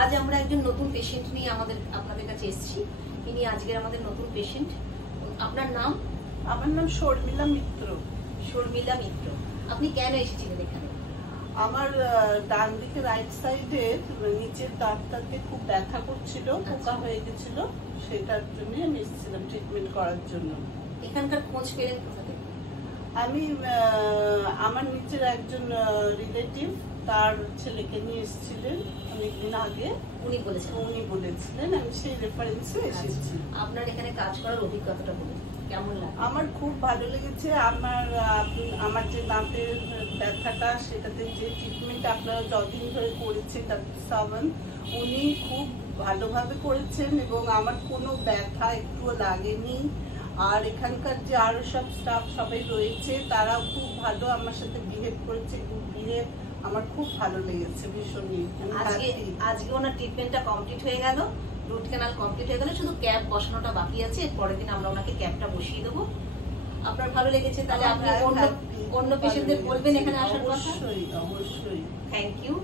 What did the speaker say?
আজ আমরা একজন নতুন পেশেন্ট নিয়ে আপনাদের কাছে এসেছি। ইনি আজকের আমাদের নতুন পেশেন্ট। আপনার নাম? আমার নাম শর্মিলা মিত্র। শর্মিলা মিত্র, আপনি কেন এসেছিলেন এখানে? আমার ডান দিকে রাইট সাইডে নিচের দাঁতটাতে খুব ব্যথা করছিল, পোকা হয়ে গেছিল, সেটার জন্য আমি এসেছিলাম ট্রিটমেন্ট করার জন্য। এখানকার খোঁজ পেলেন কোথা থেকে? আমি আমার নিচের একজন রিলেটিভ তার ছেলেকে নিয়ে এসেছিলেন অনেকদিন আগে। উনি বলেছিলেন, আমি সেই রেফারেন্সে এসেছি। আপনার এখানে কাজ করার অভিজ্ঞতাটা বলুন, কেমন লাগে? আমার খুব ভালো লেগেছে। আমার যে দাঁতের ব্যথাটা, সেটাতে যে ট্রিটমেন্ট আপনারা যতদিন ধরে করেছেন ডাক্তার সাবন, উনি খুব ভালোভাবে করেছেন এবং আমার কোনো ব্যথা একটুও লাগেনি। আর এখানকার যে আরো সব স্টাফ সবাই রয়েছে, তারাও খুব ভালো আমার সাথে বিহেভ করেছে। বিহেভ আমার খুব ভালো লেগেছে ভীষণই। আজকে ওনার ট্রিটমেন্টটা কমপ্লিট হয়ে গেল, রুট ক্যানাল কমপ্লিট হয়ে গেল, শুধু ক্যাপ বসানোটা বাকি আছে। পরের দিন আমরা ওনাকে ক্যাপটা বসিয়ে দেবো। আপনার ভালো লেগেছে? তাহলে আপনি অন্য পেশেন্টদের বলবেন এখানে আসার কথা। অবশ্যই। Thank you.